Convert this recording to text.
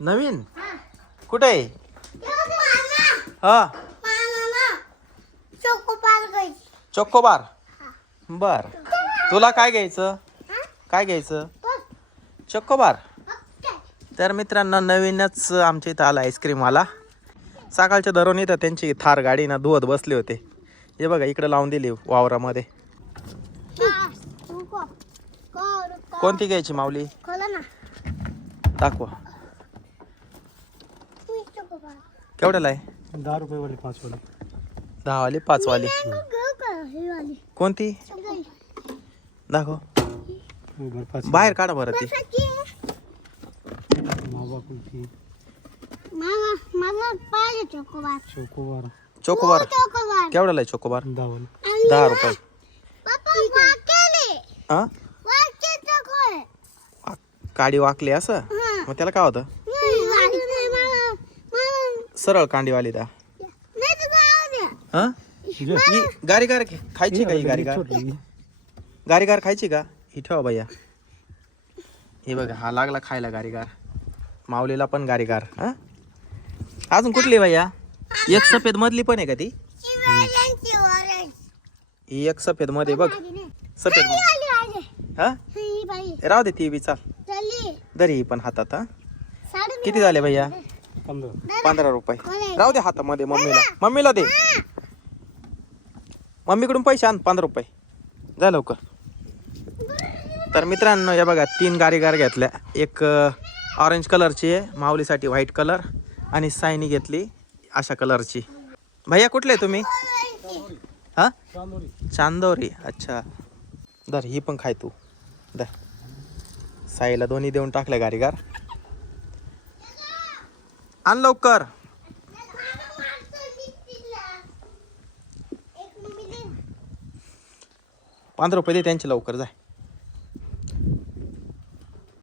नवीन? कुठे आहे? हा. चोकोबार बर? तुला काय घ्यायचं? काय घ्यायचं? चोकोबार तर मित्रांनो नवीनच आमच्या इथं आला आईस्क्रीमवाला. सकाळच्या धरून इथं त्यांची थार गाडी ना धुवत बसले होते. हे बघा इकडे लावून दिली वावरामध्ये. कोणती घ्यायची माऊली? दाखवा. केवढ्याला आहे? दहा रुपये वाले पाच वाले. दहावाली पाचवाली. कोणती? दाखव. पाच बाहेर काढा बरं ती. मावा कुल्फी मला पाहिजे चोकोबार. चोकोबार. चोकोबार. चोकोबार. केवढ्याला आहे चोकोबार? दहा वाले. दहा रुपये. पप्पा वाकेले. हा वाके चोकोय वा- काडी वाकली असं? मग त्याला काय होतं? सरळ कांडीवाली दा. हा? ही गारी गार खायची का ही गारी गार गारी गार खायची का? ही ठेवा भैया. हे बघा हा लागला खायला गारीगार. माऊलीला पण गारीगार हा? अजून कुठली भैया? एक सफेद मधली पण आहे का ती? ही एक सफेदमध्ये बघ. सफेदमध्ये. हा? राहू दे ती बी चाल. दरी ही पण हातात हा. किती झाले भैया? पंधरा. रुपये. राहू दे हातामध्ये मम्मीला. मम्मीला दे. मम्मीकडून पैसे आण पंधरा रुपये. जा लवकर. तर मित्रांनो या बघा तीन गारीगार घेतल्या. एक ऑरेंज कलरची आहे माऊलीसाठी व्हाईट कलर आणि सायनी घेतली अशा कलरची भैया कुठले आहे तुम्ही? हा? चांदोरी. अच्छा. दर ही पण खाय तू. दर. साईला दोन्ही देऊन टाकल्या गारीगार. आण लवकर. पंधरा रुपये दे त्यांचे लवकर जाय